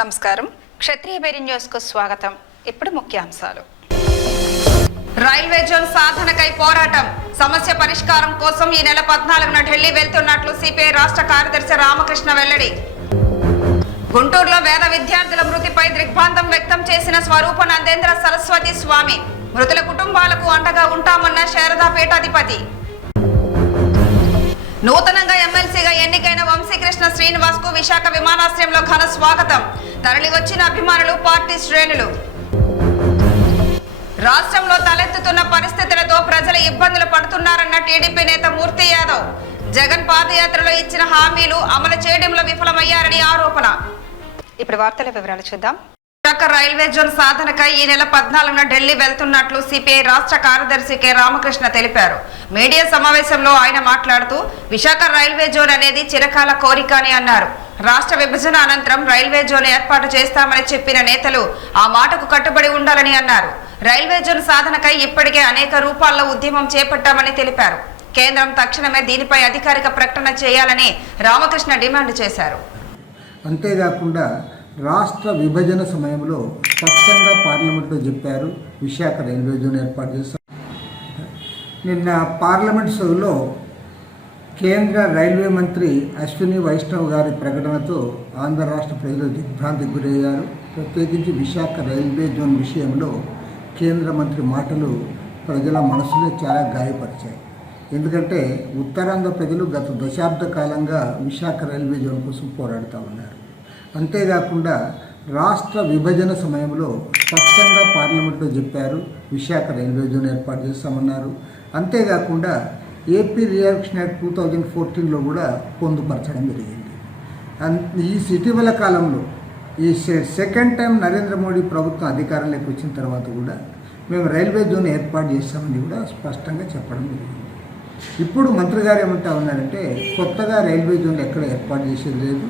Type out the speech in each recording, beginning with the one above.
నమస్కారం. క్షత్రియ బేరి న్యూస్ కు స్వాగతం. ఇప్పుడు ముఖ్యాంశాలు. రైల్వే జోన్ సాధనకై పోరాటం, సమస్య పరిష్కారం కోసం ఈ నెల 14న ఢిల్లీ వెళ్తున్నట్లు సిపిఐ రాష్ట్ర కార్యదర్శి రామకృష్ణ వెల్లడి. గుంటూరులో వేద విద్యార్థుల మృతిపై దిగ్భ్రాంతం వ్యక్తం చేసిన స్వరూపనందేంద్ర సరస్వతి స్వామి. మృతుల కుటుంబాలకు అండగా ఉంటామన్న శారదా పీఠాధిపతి. నూతనంగా ఎమ్మెల్సీగా ఎన్నికైన వంశీకృష్ణ శ్రీనివాస్ కు విశాఖ విమానాశ్రయంలో ఘన స్వాగతం. తరలి వచ్చిన అభిమానులు, పార్టీ శ్రేణులు. రాష్ట్రంలో తలెత్తుతున్న పరిస్థితులతో ప్రజలు ఇబ్బందులు పడుతున్నారన్న టీడీపీ నేత మూర్తి యాదవ్. జగన్ పాదయాత్రలో ఇచ్చిన హామీలు అమలు చేయడంలో విఫలమయ్యారని ఆరోపణ. ఇప్పుడు వార్తల వివరాలు చూద్దాం. విశాఖ రైల్వే జోన్ సాధనకై ఈ నెల 14న ఢిల్లీ వెళ్తున్నట్లు సిపిఐ రాష్ట్ర కార్యదర్శి కె రామకృష్ణ తెలిపారు. మీడియా సమావేశంలో ఆయన మాట్లాడుతూ విశాఖ రైల్వే జోన్ అనేది చిరకాల కోరిక అని అన్నారు. రాష్ట్ర విభజన అనంతరం రైల్వే జోన్ ఏర్పాటు చేస్తామని చెప్పిన నేతలు ఆ మాటకు కట్టుబడి ఉండాలని అన్నారు. రైల్వే జోన్ సాధనకై ఇప్పటికే అనేక రూపాల్లో ఉద్యమం చేపట్టామని తెలిపారు. కేంద్రం తక్షణమే దీనిపై అధికారిక ప్రకటన చేయాలని రామకృష్ణ డిమాండ్ చేశారు. అంతేకాకుండా రాష్ట్ర విభజన సమయంలో స్పష్టంగా పార్లమెంట్లో చెప్పారు, విశాఖ రైల్వే జోన్ ఏర్పాటు చేస్తారు. నిన్న పార్లమెంట్ సభలో కేంద్ర రైల్వే మంత్రి అశ్విని వైష్ణవ్ గారి ప్రకటనతో ఆంధ్ర రాష్ట్ర ప్రజలు దిగ్భ్రాంతికి గురయ్యారు. ప్రత్యేకించి విశాఖ రైల్వే జోన్ విషయంలో కేంద్ర మంత్రి మాటలు ప్రజల మనసులో చాలా గాయపరిచాయి. ఎందుకంటే ఉత్తరాంధ్ర ప్రజలు గత దశాబ్ద కాలంగా విశాఖ రైల్వే జోన్ కోసం పోరాడుతూ ఉన్నారు. అంతేకాకుండా రాష్ట్ర విభజన సమయంలో స్పష్టంగా పార్లమెంట్లో చెప్పారు, విశాఖ రైల్వే జోన్ ఏర్పాటు చేస్తామన్నారు. అంతేకాకుండా ఏపీ రియాక్షన్ యాక్ట్ 2014లో కూడా పొందుపరచడం జరిగింది. ఈ ఇటీవల కాలంలో ఈ సెకండ్ టైం నరేంద్ర మోడీ ప్రభుత్వం అధికారంలోకి వచ్చిన తర్వాత కూడా మేము రైల్వే జోన్ ఏర్పాటు చేస్తామని కూడా స్పష్టంగా చెప్పడం జరిగింది. ఇప్పుడు మంత్రి గారు ఏమంటా ఉన్నారంటే కొత్తగా రైల్వే జోన్లు ఎక్కడ ఏర్పాటు చేసేది లేదు,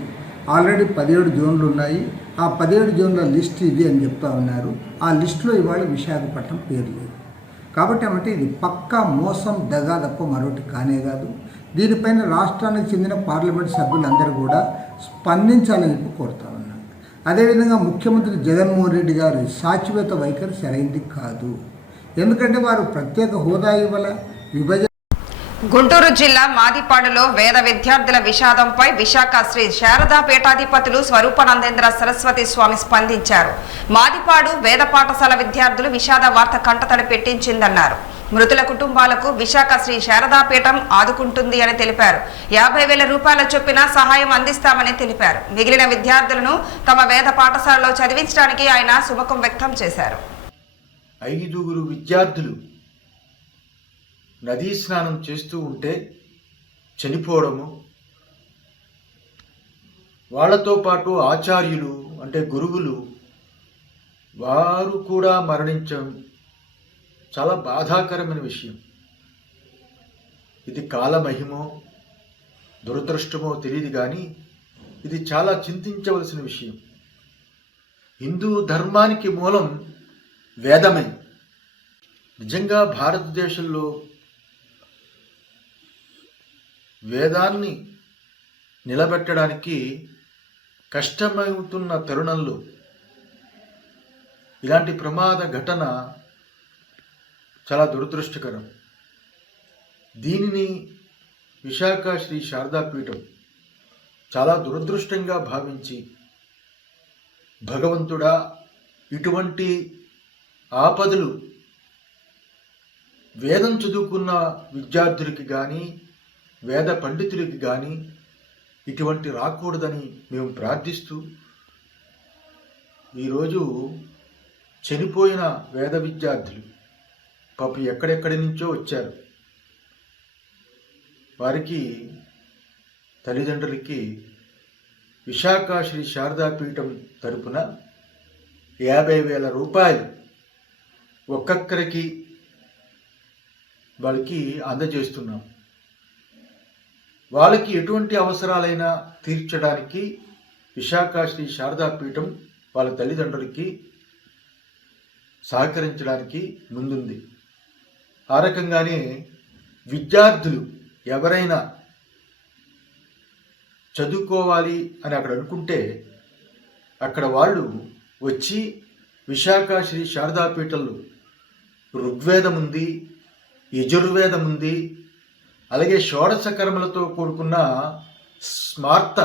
ఆల్రెడీ 17 జోన్లు ఉన్నాయి, ఆ 17 జోన్ల లిస్ట్ ఇది అని చెప్తా ఉన్నారు. ఆ లిస్టులో ఇవాళ విశాఖపట్నం పేరు లేదు. కాబట్టి ఏమంటే ఇది పక్కా మోసం, దగా తప్ప మరొకటి కానే కాదు. దీనిపైన రాష్ట్రానికి చెందిన పార్లమెంట్ సభ్యులందరూ కూడా స్పందించాలని చెప్పి కోరుతా ఉన్నారు. అదేవిధంగా ముఖ్యమంత్రి జగన్మోహన్ రెడ్డి గారి శాశ్వత వైఖరి సరైనది కాదు. ఎందుకంటే వారు ప్రత్యేక హోదా ఇవ్వాల, విభజన. గుంటూరు జిల్లా మాదిపాడులో వేద విద్యార్థుల విషాదంపై విశాఖ శ్రీ శారదా పీఠాధిపతులు స్వరూపనందేంద్ర సరస్వతి స్వామి స్పందించారు. మాదిపాడు వేద పాఠశాల విద్యార్థులు విషాద వార్త కంటతడి పెట్టించిందన్నారు. మృతుల కుటుంబాలకు విశాఖ శ్రీ శారదా పీఠం ఆదుకుంటుంది అని తెలిపారు. 50,000 రూపాయల చొప్పున సహాయం అందిస్తామని తెలిపారు. మిగిలిన విద్యార్థులను తమ వేద పాఠశాలలో చదివించడానికి ఆయన సుముఖం వ్యక్తం చేశారు. 5 విద్యార్థులు నదీ స్నానం చేస్తూ ఉంటే చనిపోవడము, వాళ్ళతో పాటు ఆచార్యులు అంటే గురువులు వారు కూడా మరణించడం చాలా బాధాకరమైన విషయం. ఇది కాలమహిమో దురదృష్టమో తెలియదు కానీ ఇది చాలా చింతించవలసిన విషయం. హిందూ ధర్మానికి మూలం వేదమే. నిజంగా భారతదేశంలో వేదాన్ని నిలబెట్టడానికి కష్టమవుతున్న తరుణంలో ఇలాంటి ప్రమాద ఘటన చాలా దురదృష్టకరం. దీనిని విశాఖ శ్రీ శారదాపీఠం చాలా దురదృష్టంగా భావించి, భగవంతుడా ఇటువంటి ఆపదలు వేదం చదువుకున్న విద్యార్థులకి కానీ వేద పండితులకి కానీ ఇటువంటి రాకూడదని మేము ప్రార్థిస్తూ, ఈరోజు చనిపోయిన వేద విద్యార్థులు పాపం ఎక్కడెక్కడి నుంచో వచ్చారు. వారికి తల్లిదండ్రులకి విశాఖ శ్రీ శారదాపీఠం తరపున 50,000 రూపాయలు ఒక్కొక్కరికి వాళ్ళకి అందజేస్తున్నాం. వాళ్ళకి ఎటువంటి అవసరాలైనా తీర్చడానికి విశాఖ శ్రీ శారదాపీఠం వాళ్ళ తల్లిదండ్రులకి సహకరించడానికి ముందుంది. ఆ రకంగానే విద్యార్థులు ఎవరైనా చదువుకోవాలి అని అక్కడ అనుకుంటే అక్కడ వాళ్ళు వచ్చి విశాఖ శ్రీ శారదాపీఠంలో ఋగ్వేదం ఉంది, యజుర్వేదం ఉంది, అలాగే షోడశ కర్మలతో కూడుకున్న స్మార్త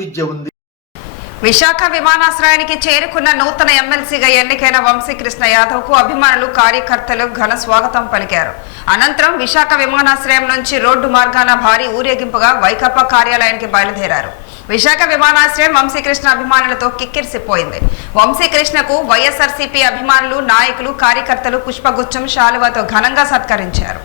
విద్య ఉంది. విశాఖ విమానాశ్రయానికి చేరుకున్న నూతన ఎమ్మెల్సీగా ఎన్నికైన వంశీకృష్ణ యాదవ్ కు అభిమానులు, కార్యకర్తలు ఘన స్వాగతం పలికారు. అనంతరం విశాఖ విమానాశ్రయం నుంచి రోడ్డు మార్గాన భారీ ఊరేగింపుగా వైకాపా కార్యాలయానికి బయలుదేరారు. విశాఖ విమానాశ్రయం వంశీకృష్ణ అభిమానులతో కిక్కిరిసిపోయింది. వంశీకృష్ణకు వైఎస్ఆర్సీపీ అభిమానులు, నాయకులు, కార్యకర్తలు పుష్పగుచ్చం, శాలువాతో ఘనంగా సత్కరించారు.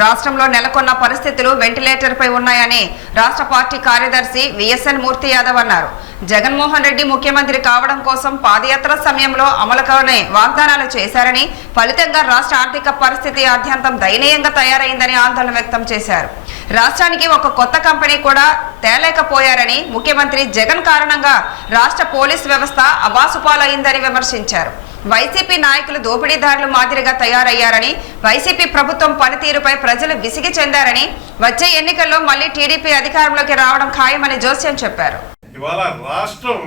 రాష్ట్రంలో నెలకొన్న పరిస్థితులు వెంటిలేటర్ పై ఉన్నాయని రాష్ట్ర పార్టీ కార్యదర్శి విఎస్ఎన్ మూర్తి యాదవ్ అన్నారు. జగన్మోహన్ రెడ్డి ముఖ్యమంత్రి కావడం కోసం పాదయాత్ర సమయంలో అమలులోనే వాగ్దానాలు చేశారని, ఫలితంగా రాష్ట్ర ఆర్థిక పరిస్థితి అత్యంతం దయనీయంగా తయారైందని ఆందోళన వ్యక్తం చేశారు. రాష్ట్రానికి ఒక కొత్త కంపెనీ కూడా తేలేకపోయారని, ముఖ్యమంత్రి జగన్ కారణంగా రాష్ట్ర పోలీసు వ్యవస్థ అబాసుపాలైందని విమర్శించారు. వైసీపీ నాయకులు దోపిడీదారులు మాదిరిగా తయారయ్యారని, వైసీపీ ప్రభుత్వం పనితీరుపై ప్రజలు విసిగి చెందారని, వచ్చే ఎన్నికల్లో మళ్లీ టీడీపీ అధికారంలోకి రావడం ఖాయమని జోస్యం చెప్పారు. ఇవాళ రాష్ట్రం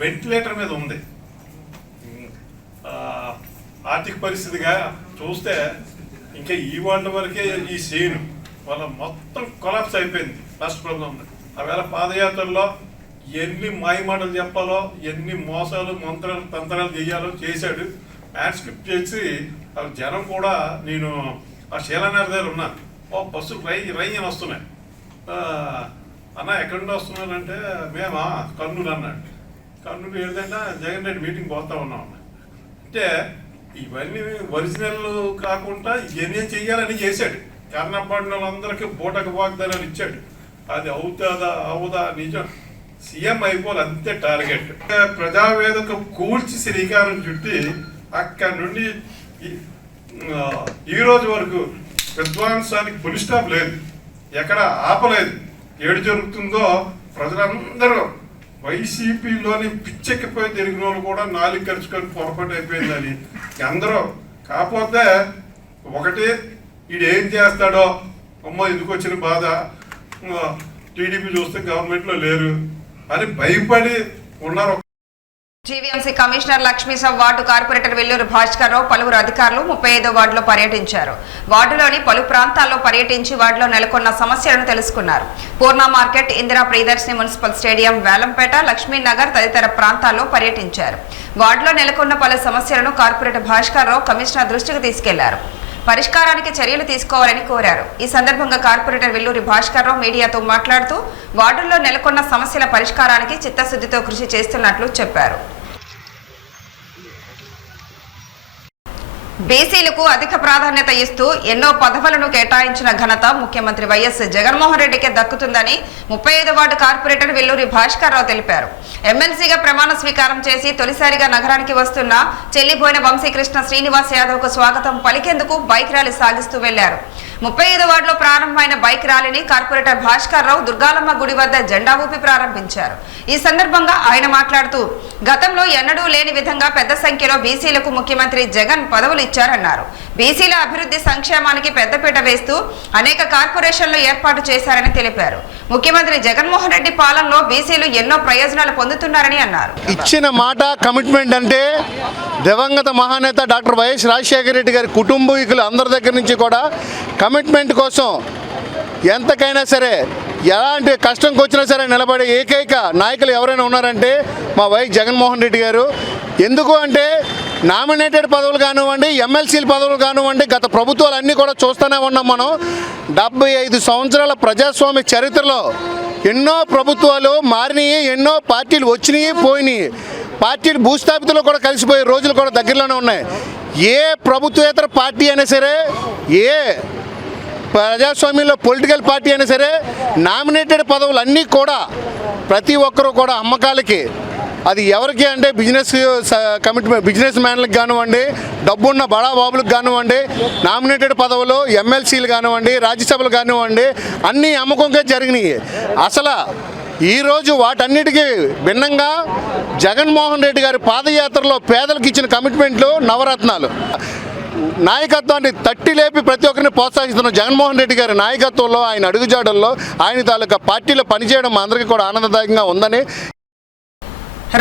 వెంటిలేటర్ మీద ఉంది. ఆర్థిక పరిస్థితిగా చూస్తే ఇంకా ఈ వాళ్ళ వరకే ఈ సీన్ వాళ్ళ మొత్తం కొలాప్స్ అయిపోయింది రాష్ట్ర ప్రభుత్వం. ఆవేళ పాదయాత్రలో ఎన్ని మాయమాటలు చెప్పాలో, ఎన్ని మోసాలు, మంత్రాలు, తంత్రాలు చేయాలో చేశాడు. మ్యాన్స్క్రిప్ట్ చేసి జనం కూడా, నేను ఆ శీలానగర్ దగ్గర ఉన్నాను, బస్సులు రై అని వస్తున్నాయి. అన్న ఎక్కడి నుండి వస్తున్నానంటే మేమా కర్నూలు అన్నాడు. కర్నూలు ఏదంటే జగన్ రెడ్డి మీటింగ్ పోతా ఉన్నాం అన్న. అంటే ఇవన్నీ ఒరిజినల్ కాకుండా ఇవన్నీ చెయ్యాలని చేశాడు. కర్ణపడిన వాళ్ళందరికీ బూటకు వాగ్దానాలు ఇచ్చాడు. అది అవుతుందా అవదా నిజం సీఎం అయిపోవాలి, అంతే టార్గెట్. ప్రజావేదిక కూల్చి శ్రీకారం చుట్టి అక్కడి నుండి ఈ రోజు వరకు విధ్వంసానికి ఫుల్ స్టాప్ లేదు, ఎక్కడ ఆపలేదు. ఏడు జరుగుతుందో ప్రజలందరూ వైసీపీలోని పిచ్చెక్కిపోయి తిరిగిన వాళ్ళు కూడా నాలుగు ఖర్చుకొని పొరపాటు అయిపోయిందని అందరూ. కాకపోతే ఒకటి, ఈడేం చేస్తాడో, అమ్మో ఎందుకు వచ్చిన బాధ, టీడీపీ చూస్తే గవర్నమెంట్లో లేరు అని భయపడి ఉన్నారు. GVMC commissioner Lakshmisham, ward corporator Velluru Bhaskar Rao, పలువురు అధికారులు 35వ వార్డులో పర్యటించారు. వార్డులోని పలు ప్రాంతాల్లో పర్యటించి వార్డులో నెలకొన్న సమస్యలను తెలుసుకున్నారు. Purna market, Indira Priyadarshini municipal stadium, Velampeta, Lakshminagar తదితర ప్రాంతాల్లో పర్యటించారు. వార్డులో నెలకొన్న పలు సమస్యలను కార్పొరేటర్ భాస్కర్ రావు కమిషనర్ దృష్టికి తీసుకెళ్లారు. పరిష్కారానికి చర్యలు తీసుకోవాలని కోరారు. ఈ సందర్భంగా కార్పొరేటర్ వెల్లూరి భాస్కర్ రావు మీడియాతో మాట్లాడుతూ వార్డుల్లో నెలకొన్న సమస్యల పరిష్కారానికి చిత్తశుద్ధితో కృషి చేస్తున్నట్లు చెప్పారు. బీసీలకు అధిక ప్రాధాన్యత ఇస్తూ ఎన్నో పదవులను కేటాయించిన ఘనత ముఖ్యమంత్రి వైఎస్ జగన్మోహన్ రెడ్డికే దక్కుతుందని 35వ వార్డు కార్పొరేటర్ వెల్లూరి భాస్కర్ రావు తెలిపారు. ఎమ్మెల్సీగా ప్రమాణ స్వీకారం చేసి తొలిసారిగా నగరానికి వస్తున్న చెల్లిబోయిన వంశీకృష్ణ శ్రీనివాస్ యాదవ్ కు స్వాగతం పలికేందుకు బైక్ ర్యాలీ సాగిస్తూ వెళ్లారు. 35వ వార్డులో ప్రారంభమైన బైక్ ర్యాలీని కార్పొరేటర్ భాస్కర్ రావు దుర్గాలమ్మ గుడి వద్ద జెండా ఊపి ప్రారంభించారు. ఈ సందర్భంగా ఆయన మాట్లాడుతూ గతంలో ఎన్నడూ లేని విధంగా పెద్ద సంఖ్యలో బీసీలకు ముఖ్యమంత్రి జగన్ పదవులు ఇచ్చారన్నారు. బీసీల అభివృద్ధి సంక్షేమానికి పెద్దపీట వేస్తూ అనేక కార్పొరేషన్లు ఏర్పాటు చేశారని తెలిపారు. ముఖ్యమంత్రి జగన్మోహన్ రెడ్డి పాలనలో బీసీలు ఎన్నో ప్రయోజనాలు పొందుతున్నారని అన్నారు. ఇచ్చిన మాట కమిట్మెంట్ అంటే దివంగత మహానేత డాక్టర్ వైఎస్ రాజశేఖర రెడ్డి గారి కుటుంబీకులు అందరి దగ్గర నుంచి కూడా కమిట్మెంట్ కోసం ఎంతకైనా సరే, ఎలాంటి కష్టంకి వచ్చినా సరే నిలబడే ఏకైక నాయకులు ఎవరైనా ఉన్నారంటే మా వైఎస్ జగన్మోహన్ రెడ్డి గారు. ఎందుకు అంటే నామినేటెడ్ పదవులు కానివ్వండి, ఎమ్మెల్సీల పదవులు కానివ్వండి, గత ప్రభుత్వాలు అన్నీ కూడా చూస్తూనే ఉన్నాం. మనం 75 సంవత్సరాల ప్రజాస్వామ్య చరిత్రలో ఎన్నో ప్రభుత్వాలు మారినాయి, ఎన్నో పార్టీలు వచ్చినాయి పోయినాయి. పార్టీలు భూస్థాపితలో కూడా కలిసిపోయే రోజులు కూడా దగ్గరలోనే ఉన్నాయి. ఏ ప్రభుత్వేతర పార్టీ అయినా సరే, ఏ ప్రజాస్వామ్యంలో పొలిటికల్ పార్టీ అయినా సరే, నామినేటెడ్ పదవులు అన్నీ కూడా ప్రతి ఒక్కరూ కూడా అమ్మకాలకి, అది ఎవరికి అంటే కమిట్మెంట్ బిజినెస్ మ్యాన్లకు కానివ్వండి, డబ్బున్న బడా బాబులకు కానివ్వండి, నామినేటెడ్ పదవులు ఎమ్మెల్సీలు కానివ్వండి, రాజ్యసభలు కానివ్వండి, అన్నీ అమ్మకంగా జరిగినాయి. అసలు ఈరోజు వాటన్నిటికీ భిన్నంగా జగన్మోహన్ రెడ్డి గారి పాదయాత్రలో పేదలకు ఇచ్చిన కమిట్మెంట్లు నవరత్నాలు. నాయకత్వాన్ని తట్టి లేపి ప్రతి ఒక్కరిని ప్రోత్సహిస్తున్న జగన్మోహన్ రెడ్డి గారి నాయకత్వంలో, ఆయన అడుగుజాడల్లో ఆయన తాలూకా పార్టీలో పనిచేయడం మా అందరికీ కూడా ఆనందదాయకంగా ఉందని.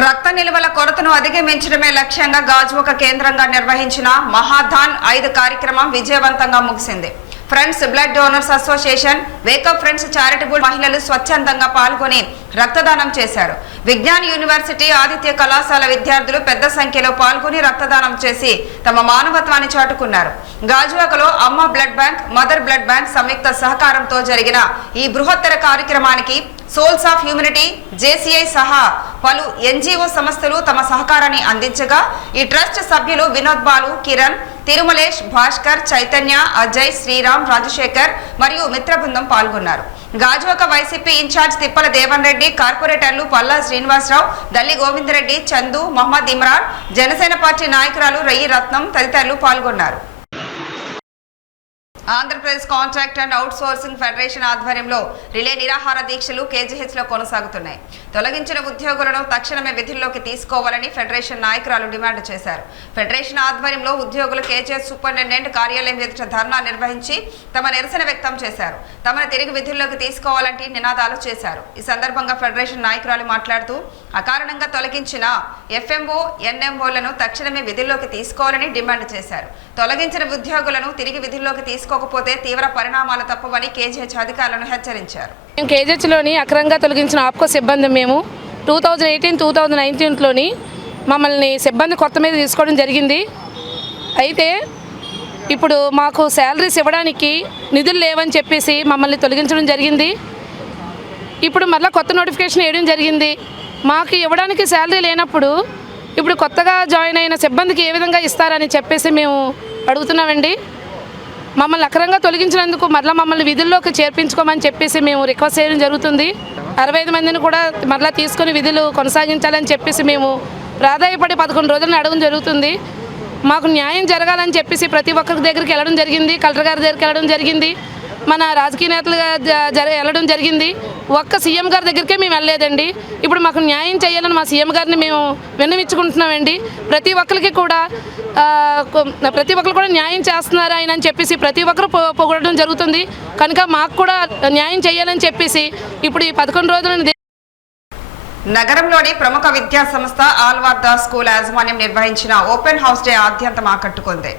రక్త నిల్వల కొరతను అధిగమించడమే లక్ష్యంగా గాజువాక కేంద్రంగా నిర్వహించిన మహాదాన్ 5 కార్యక్రమం విజయవంతంగా ముగిసింది. Friends blood donors association, wake up friends charitable మహిళలు స్వచ్ఛందంగా పాల్గొని రక్తదానం చేశారు. విజ్ఞాన్ యూనివర్సిటీ, ఆదిత్య కళాశాల విద్యార్థులు పెద్ద సంఖ్యలో పాల్గొని రక్తదానం చేసి తమ మానవత్వాన్ని చాటుకున్నారు. గాజువాకలో Amma blood bank, mother blood bank సంయుక్త సహకారంతో జరిగిన ఈ బృహత్తర కార్యక్రమానికి సోల్స్ ఆఫ్ హ్యూమనిటీ, జేసీఐ సహా పలు ఎన్జిఓ సంస్థలు తమ సహకారాన్ని అందించగా ఈ ట్రస్ట్ సభ్యులు వినోద్ బాలు, కిరణ్, తిరుమలేష్, భాస్కర్, చైతన్య, అజయ్, శ్రీరామ్, రాజశేఖర్ మరియు మిత్ర బృందం పాల్గొన్నారు. గాజువాక వైసీపీ ఇన్ఛార్జ్ తిప్పల దేవన్ రెడ్డి, కార్పొరేటర్లు పల్లా శ్రీనివాసరావు, దల్లి గోవిందరెడ్డి, చందు, మహమ్మద్ ఇమ్రాన్, జనసేన పార్టీ నాయకురాలు రయ్యి రత్నం తదితరులు పాల్గొన్నారు. Andhra Pradesh contract and out sourcing federation ఆధ్వర్యంలో రిలే నిరాహార దీక్షలు కేజీహెచ్లో కొనసాగుతున్నాయి. తొలగించిన ఉద్యోగులను తక్షణమే విధుల్లోకి తీసుకోవాలని ఫెడరేషన్ నాయకురాలు డిమాండ్ చేశారు. ఫెడరేషన్ ఆధ్వర్యంలో ఉద్యోగులు కేజీహెచ్ సూపరింటెండెంట్ కార్యాలయం ఎదుట ధర్నా నిర్వహించి తమ నిరసన వ్యక్తం చేశారు. తమను తిరిగి విధుల్లోకి తీసుకోవాలంటే నినాదాలు చేశారు. ఈ సందర్భంగా ఫెడరేషన్ నాయకురాలు మాట్లాడుతూ అకారణంగా తొలగించిన ఎఫ్ఎంఓ, ఎన్ఎంఓలను తక్షణమే విధుల్లోకి తీసుకోవాలని డిమాండ్ చేశారు. తొలగించిన ఉద్యోగులను తిరిగి విధుల్లోకి తీసుకోకపోతే తీవ్ర పరిణామాలు తప్పవని కేజీహెచ్ అధికారులను హెచ్చరించారు. కేజీహెచ్లోని అక్రమంగా తొలగించిన ఆప్కో సిబ్బంది మేము 2018-2019లోని మమ్మల్ని సిబ్బంది కొత్త మీద తీసుకోవడం జరిగింది. అయితే ఇప్పుడు మాకు శాలరీస్ ఇవ్వడానికి నిధులు లేవని చెప్పేసి మమ్మల్ని తొలగించడం జరిగింది. ఇప్పుడు మళ్ళీ కొత్త నోటిఫికేషన్ వేయడం జరిగింది. మాకు ఇవ్వడానికి శాలరీ లేనప్పుడు ఇప్పుడు కొత్తగా జాయిన్ అయిన సిబ్బందికి ఏ విధంగా ఇస్తారని చెప్పేసి మేము అడుగుతున్నామండి. మమ్మల్ని అక్రమంగా తొలగించినందుకు మమ్మల్ని విధుల్లోకి చేర్పించుకోమని చెప్పేసి మేము రిక్వెస్ట్ చేయడం జరుగుతుంది. 65 మందిని కూడా మరలా తీసుకొని విధులు కొనసాగించాలని చెప్పేసి మేము ప్రాధాయపడి 11 రోజులను అడగడం జరుగుతుంది. మాకు న్యాయం జరగాలని చెప్పేసి ప్రతి ఒక్కరి దగ్గరికి వెళ్ళడం జరిగింది. కలెక్టర్ గారి దగ్గరికి వెళ్ళడం జరిగింది. మన రాజకీయ నేతలుగా వెళ్ళడం జరిగింది. ఒక్క సీఎం గారి దగ్గరికే మేము వెళ్ళలేదండి. ఇప్పుడు మాకు న్యాయం చేయాలని మా సీఎం గారిని మేము విన్నవించుకుంటున్నామండి. ప్రతి ఒక్కరికి కూడా న్యాయం చేస్తున్నారు ఆయన అని చెప్పేసి ప్రతి ఒక్కరు పొగడడం జరుగుతుంది. కనుక మాకు కూడా న్యాయం చేయాలని చెప్పేసి ఇప్పుడు ఈ 11 రోజులను నగరంలోని ప్రముఖ విద్యా సంస్థ ఆల్వార్ దాస్ స్కూల్ యాజమాన్యం నిర్వహించిన ఓపెన్ హౌస్ డే ఆద్యంతం ఆకట్టుకుంది.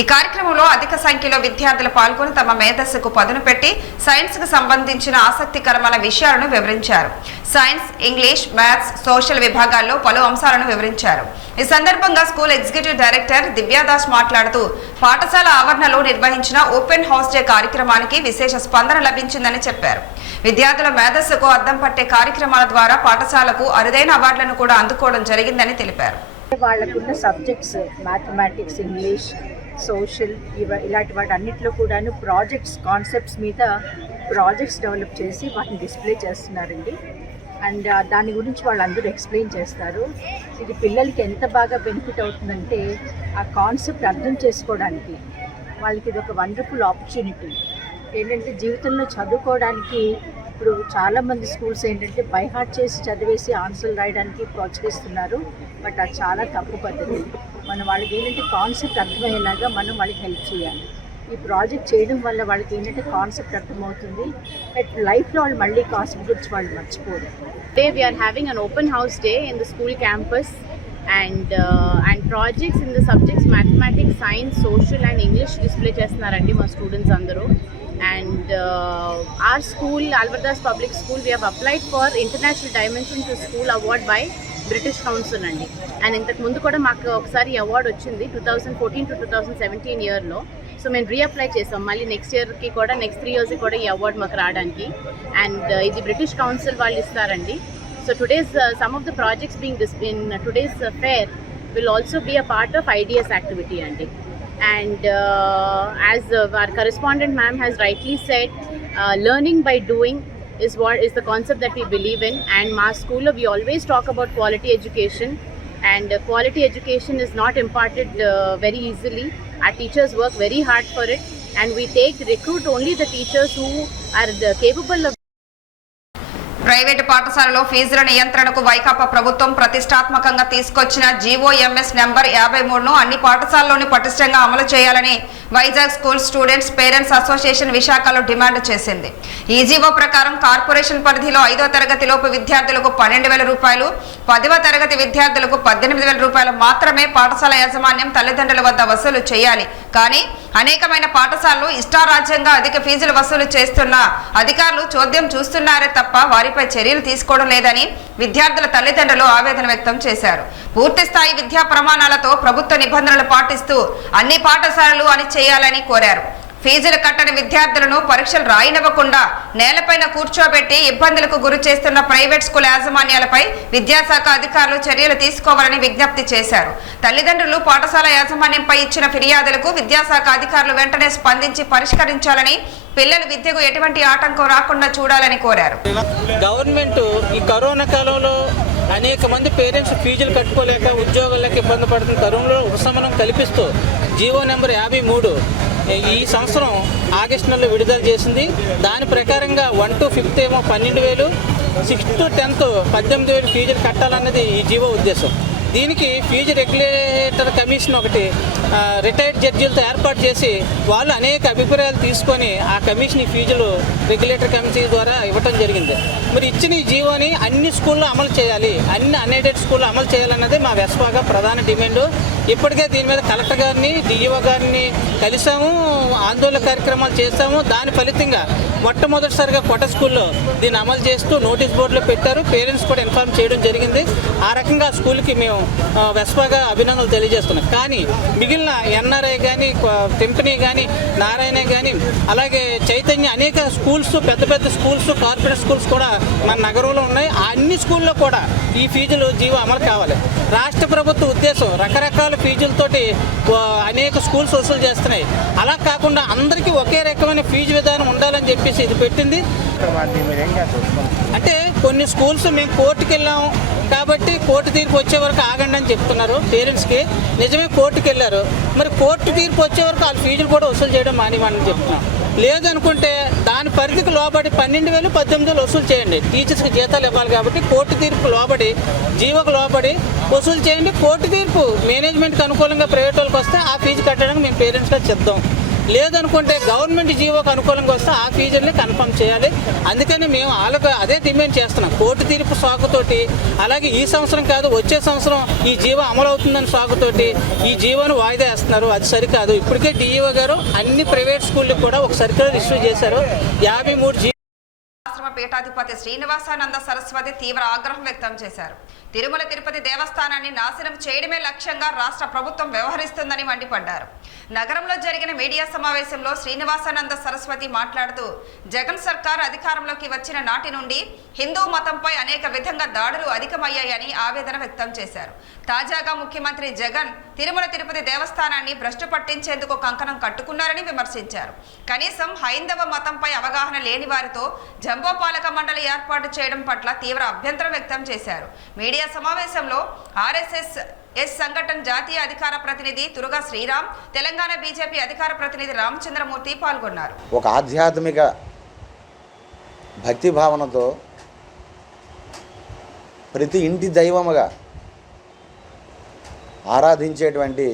ఈ కార్యక్రమంలో అధిక సంఖ్యలో విద్యార్థులు పాల్గొని తమ మేధస్సుకు పదును పెట్టి సైన్స్ కు సంబంధించిన ఆసక్తికరమైన విషయాలను వివరించారు. సైన్స్, ఇంగ్లీష్, మ్యాథ్స్, సోషల్ విభాగాల్లో పలు అంశాలను వివరించారు. ఈ సందర్భంగా స్కూల్ ఎగ్జిక్యూటివ్ డైరెక్టర్ దివ్యాదాస్ మాట్లాడుతూ పాఠశాల ఆవరణలో నిర్వహించిన ఓపెన్ హౌస్ డే కార్యక్రమానికి విశేష స్పందన లభించిందని చెప్పారు. విద్యార్థుల మేధస్సుకు అద్దం పట్టే కార్యక్రమాల ద్వారా పాఠశాలకు అరుదైన అవార్డులను కూడా అందుకోవడం జరిగిందని తెలిపారు. వాళ్ళకున్న సబ్జెక్ట్స్ మ్యాథమెటిక్స్, ఇంగ్లీష్, సోషల్ ఇలాంటి వాటి అన్నింటిలో కూడాను ప్రాజెక్ట్స్, కాన్సెప్ట్స్ మీద ప్రాజెక్ట్స్ డెవలప్ చేసి వాటిని డిస్ప్లే చేస్తున్నారండి. అండ్ దాని గురించి వాళ్ళందరూ ఎక్స్ప్లెయిన్ చేస్తారు. ఇది పిల్లలకి ఎంత బాగా బెనిఫిట్ అవుతుందంటే ఆ కాన్సెప్ట్ అర్థం చేసుకోవడానికి వాళ్ళకి ఇది ఒక వండర్ఫుల్ ఆపర్చునిటీ. ఏంటంటే జీవితంలో చదువుకోవడానికి ఇప్పుడు చాలామంది స్కూల్స్ ఏంటంటే బై హార్ట్ చేసి చదివేసి ఆన్సర్లు రాయడానికి ప్రోత్సహిస్తున్నారు. బట్ అది చాలా తప్పు పద్ధతి. మనం వాళ్ళకి ఏంటంటే కాన్సెప్ట్ అర్థమయ్యేలాగా మనం వాళ్ళకి హెల్ప్ చేయాలి. ఈ ప్రాజెక్ట్ చేయడం వల్ల వాళ్ళకి ఏంటంటే కాన్సెప్ట్ అర్థమవుతుంది. బట్ లైఫ్లో వాళ్ళు మళ్ళీ కాన్సెప్ట్ గురించి వాళ్ళు మర్చిపోరు. Today we are having an open house day in the school campus and projects in the subjects mathematics, science, social and English display చేస్తున్నారండి మా స్టూడెంట్స్ అందరూ. And our school, Alvar Das Public School, we have applied for International Dimension to School Award by British Council అండి. And ఇంతకు ముందు కూడా మాకు ఒకసారి award వచ్చింది 2014 to 2017 ఇయర్లో. సో మేము రీఅప్లై చేసాం మళ్ళీ నెక్స్ట్ ఇయర్కి కూడా, నెక్స్ట్ 3 yearsకి కూడా ఈ అవార్డు మాకు రావడానికి. అండ్ ఇది బ్రిటిష్ కౌన్సిల్ వాళ్ళు ఇస్తారండి. So today's some of the projects being in today's fair will also be a part of IDS activity అండి. And as our correspondent ma'am has rightly said, learning by doing is what is the concept that we believe in. And my school, we always talk about quality education, and quality education is not imparted very easily. Our teachers work very hard for it, and we recruit only the teachers who are capable of. Private పాఠశాలలో ఫీజుల నియంత్రణకు వైకాపా ప్రభుత్వం ప్రతిష్టాత్మకంగా తీసుకొచ్చిన GOMS number 53ను అన్ని పాఠశాలలోని పటిష్టంగా అమలు చేయాలని Vizag school students parents association విశాఖలో డిమాండ్ చేసింది. ఈ జీవో ప్రకారం కార్పొరేషన్ పరిధిలో 5వ తరగతిలోపు విద్యార్థులకు 12,000 రూపాయలు, 10వ తరగతి విద్యార్థులకు 18,000 రూపాయలు మాత్రమే పాఠశాల యాజమాన్యం తల్లిదండ్రుల వద్ద వసూలు చేయాలి. కానీ అనేకమైన పాఠశాలలు ఇష్టారాజ్యంగా అధిక ఫీజులు వసూలు చేస్తున్న అధికారులు చోద్యం చూస్తున్నారే తప్ప వారిపై చర్యలు తీసుకోవడం లేదని విద్యార్థుల తల్లిదండ్రులు ఆవేదన వ్యక్తం చేశారు. పూర్తి స్థాయి విద్యా ప్రమాణాలతో ప్రభుత్వ నిబంధనలు పాటిస్తూ అన్ని పాఠశాలలు అని చేయాలని కోరారు. ఫీజులు కట్టని విద్యార్థులను పరీక్షలు రాయనివ్వకుండా నేలపైన కూర్చోబెట్టి ఇబ్బందులకు గురి చేస్తున్న ప్రైవేట్ స్కూల్ యాజమాన్యాలపై విద్యాశాఖ అధికారులు చర్యలు తీసుకోవాలని విజ్ఞప్తి చేశారు. తల్లిదండ్రులు పాఠశాల యాజమాన్యంపై ఇచ్చిన ఫిర్యాదులకు విద్యాశాఖ అధికారులు వెంటనే స్పందించి పరిష్కరించాలని, పిల్లల విద్యకు ఎటువంటి ఆటంకం రాకుండా చూడాలని కోరారు. గవర్నమెంట్ ఈ కరోనా కాలంలో అనేక మంది పేరెంట్స్ ఫీజులు కట్టుకోలేక ఉద్యోగాలకు ఇబ్బంది పడుతున్న తరుణంలో ఉపశమనం కల్పిస్తూ జీవో నెంబర్ 53 ఈ సంవత్సరం ఆగస్టు నెలలో విడుదల చేసింది. దాని ప్రకారంగా 1 to 5th ఏమో 12,000, 6th to 10th 18,000 ఫీజులు కట్టాలన్నది ఈ జీవో ఉద్దేశం. దీనికి ఫీజు రెగ్యులేటర్ కమిషన్ ఒకటి రిటైర్డ్ జడ్జీలతో ఏర్పాటు చేసి వాళ్ళు అనేక అభిప్రాయాలు తీసుకొని ఆ కమిషన్ ఈ ఫీజులు రెగ్యులేటర్ కమిటీ ద్వారా ఇవ్వటం జరిగింది. మరి ఇచ్చిన ఈ జీవోని అన్ని స్కూల్లో అమలు చేయాలి, అన్ని అన్ఎయిడెడ్ స్కూల్లో అమలు చేయాలన్నది మా వెస్పాగా ప్రధాన డిమాండ్. ఇప్పటికే దీని మీద కలెక్టర్ గారిని, డిఈఓ గారిని కలిసాము, ఆందోళన కార్యక్రమాలు చేస్తాము. దాని ఫలితంగా మొట్టమొదటిసారిగా కొత్త స్కూల్లో దీన్ని అమలు చేస్తూ నోటీస్ బోర్డులో పెట్టారు. పేరెంట్స్ కూడా ఇన్ఫార్మ్ చేయడం జరిగింది. ఆ రకంగా స్కూల్కి మేము వెస్పాగా అభినందనలు తెలియజేస్తున్నాం. కానీ మిగిలిన ఎన్ఆర్ఐ కానీ, టెంపనీ కానీ, నారాయణ కానీ, అలాగే చైతన్య అనేక స్కూల్స్, పెద్ద పెద్ద స్కూల్స్, కార్పొరేట్ స్కూల్స్ కూడా మన నగరంలో ఉన్నాయి. ఆ అన్ని స్కూల్లో కూడా ఈ ఫీజులు జీవో అమలు కావాలి. రాష్ట్ర ప్రభుత్వ ఉద్దేశం రకరకాల ఫీజులతోటి అనేక స్కూల్స్ వసూలు చేస్తున్నాయి. అలా కాకుండా అందరికీ ఒకే రకమైన ఫీజు విధానం ఉండాలని చెప్పేసి ఇది పెట్టింది. అంటే కొన్ని స్కూల్స్ మేము కోర్టుకు వెళ్ళాము కాబట్టి కోర్టు తీర్పు వచ్చే వరకు ఆగండి అని చెప్తున్నారు పేరెంట్స్కి. నిజమే కోర్టుకు వెళ్ళారు, మరి కోర్టు తీర్పు వచ్చే వరకు వాళ్ళ ఫీజులు కూడా వసూలు చేయడం మానేమని చెప్తున్నాం. లేదనుకుంటే దాని పరిధికి లోబడి 12,000, 18,000 వసూలు చేయండి. టీచర్స్కి జీతాలు ఇవ్వాలి కాబట్టి కోర్టు తీర్పు లోబడి, జీవోకు లోబడి వసూలు చేయండి. కోర్టు తీర్పు మేనేజ్మెంట్కి అనుకూలంగా ప్రైవేట్ వాళ్ళకి వస్తే ఆ ఫీజు కట్టడానికి మేము పేరెంట్స్గా చెప్తాం. లేదనుకుంటే గవర్నమెంట్ జీవోకి అనుకూలంగా వస్తే ఆ ఫీజుల్ని కన్ఫర్మ్ చేయాలి. అందుకని మేము వాళ్ళకు అదే డిమాండ్ చేస్తున్నాం. కోర్టు తీర్పు సాకుతోటి, అలాగే ఈ సంవత్సరం కాదు వచ్చే సంవత్సరం ఈ జీవో అమలు అవుతుందని సాకుతోటి ఈ జీవోను వాయిదా వేస్తున్నారు. అది సరికాదు. ఇప్పటికే డిఈఓ గారు అన్ని ప్రైవేట్ స్కూళ్ళకి కూడా ఒక సర్క్యులర్ ఇష్యూ చేశారు. 53 ఆశ్రమ పీఠాధిపతి శ్రీనివాసానంద సరస్వతి తీవ్ర ఆగ్రహం వ్యక్తం చేశారు. తిరుమల తిరుపతి దేవస్థానాన్ని నాశనం చేయడమే లక్ష్యంగా రాష్ట్ర ప్రభుత్వం వ్యవహరిస్తుందని మండిపడ్డారు. నగరంలో జరిగిన మీడియా సమావేశంలో శ్రీనివాసానంద సరస్వతి మాట్లాడుతూ, జగన్ సర్కార్ అధికారంలోకి వచ్చిన నాటి నుండి హిందూ మతంపై అనేక విధంగా దాడులు అధికమయ్యాయని ఆవేదన వ్యక్తం చేశారు. తాజాగా ముఖ్యమంత్రి జగన్ తిరుమల తిరుపతి దేవస్థానాన్ని భ్రష్టు పట్టించేందుకు కంకణం కట్టుకున్నారని విమర్శించారు. కనీసం హైందవ మతంపై అవగాహన లేని వారితో జంబోపాలక మండలి ఏర్పాటు చేయడం పట్ల తీవ్ర అభ్యంతరం వ్యక్తం చేశారు. మీడియా సమావేశంలో ఆర్ఎస్ఎస్ సంఘటన జాతీయ అధికార ప్రతినిధి తురుగా శ్రీరామ్, తెలంగాణ బీజేపీ అధికార ప్రతినిధి రామచంద్రమూర్తి పాల్గొన్నారు. ఒక ఆధ్యాత్మిక భక్తి భావనతో ప్రతి ఇంటి దైవముగా ఆరాధించేటువంటి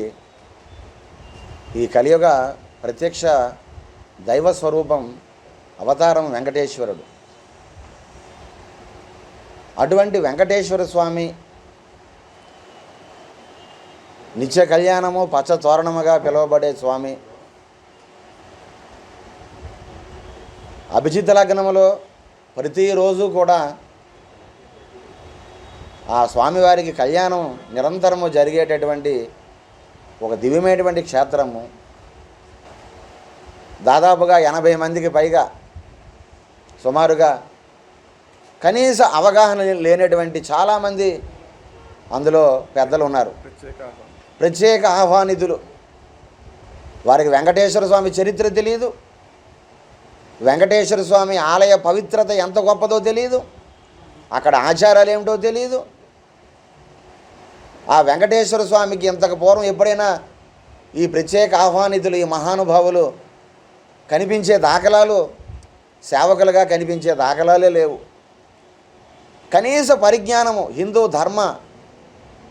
ఈ కలియుగ ప్రత్యక్ష దైవ స్వరూపం అవతారం వెంకటేశ్వరుడు. అటువంటి వెంకటేశ్వర స్వామి నిత్య కళ్యాణము పచ్చ తోరణముగా పిలువబడే స్వామి అభిజిత్ లగ్నములో ప్రతిరోజు కూడా ఆ స్వామివారికి కళ్యాణం నిరంతరము జరిగేటటువంటి ఒక దివ్యమైనటువంటి క్షేత్రము. దాదాపుగా 80 మందికి పైగా సుమారుగా కనీస అవగాహన లేనటువంటి చాలామంది అందులో పెద్దలు ఉన్నారు, ప్రత్యేక ఆహ్వానితులు. వారికి వెంకటేశ్వర స్వామి చరిత్ర తెలియదు, వెంకటేశ్వర స్వామి ఆలయ పవిత్రత ఎంత గొప్పదో తెలియదు, అక్కడ ఆచారాలు ఏమిటో తెలియదు. ఆ వెంకటేశ్వర స్వామికి ఇంతకు పూర్వం ఎప్పుడైనా ఈ ప్రత్యేక ఆహ్వానితులు, ఈ మహానుభావులు కనిపించే దాఖలాలు, సేవకులుగా కనిపించే దాఖలాలే లేవు. కనీస పరిజ్ఞానము హిందూ ధర్మ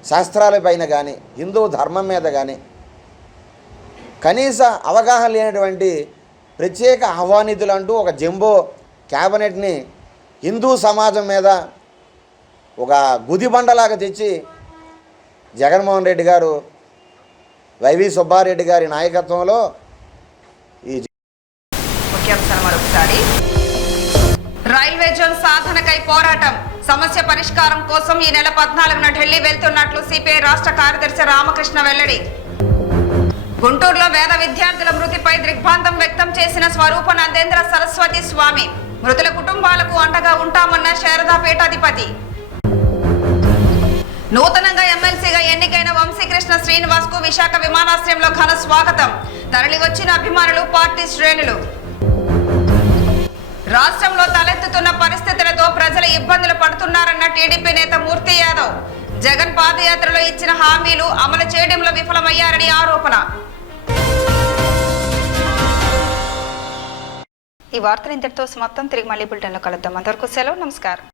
శాస్త్రాలపైన కానీ హిందూ ధర్మం మీద కానీ కనీస అవగాహన లేనటువంటి ప్రత్యేక ఆహ్వానితులు అంటూ ఒక జంబో క్యాబినెట్ని హిందూ సమాజం మీద ఒక గుదిబండలాగా తెచ్చి జగన్మోహన్ రెడ్డి గారు వైవి సుబ్బారెడ్డి గారి నాయకత్వంలో ఈ ముఖ్యాంశాలు మరొకసారి. రైల్వే జోన్ సాధనకై పోరాటం, సమస్య పరిష్కారం కోసం ఈ నెల 14న ఢిల్లీ వెళ్తున్నట్లు సిపిఐ రాష్ట్ర కార్యదర్శి రామకృష్ణ వెల్లడి. గుంటూరులో వేద విద్యార్థుల మృతిపై దిగ్భ్రాంతం వ్యక్తం చేసిన స్వరూపనందేంద్ర సరస్వతి స్వామి. మృతుల కుటుంబాలకు అండగా ఉంటామన్న శారదా పీఠాధిపతి. నూతనంగా ఎమ్మెల్సీగా ఎన్నికైన వంశీకృష్ణ శ్రీనివాస్ కు విశాఖ విమానాశ్రయంలో ఘన స్వాగతం. తరలి వచ్చిన అభిమానులు, పార్టీ శ్రేణులు. రాష్ట్రంలో తలెత్తుతున్న పరిస్థితులతో ప్రజలు ఇబ్బందులు పడుతున్నారన్న టీడీపీ నేత మూర్తి యాదవ్. జగన్ పాదయాత్రలో ఇచ్చిన హామీలు అమలు చేయడంలో విఫలమయ్యారని ఆరోపణ. ఈ వార్తలు ఇంతటితో సమాప్తం. తిరిగి మళ్ళీ బులెటిన్లో కలుద్దాం. అంతవరకు సెలవు. నమస్కారం.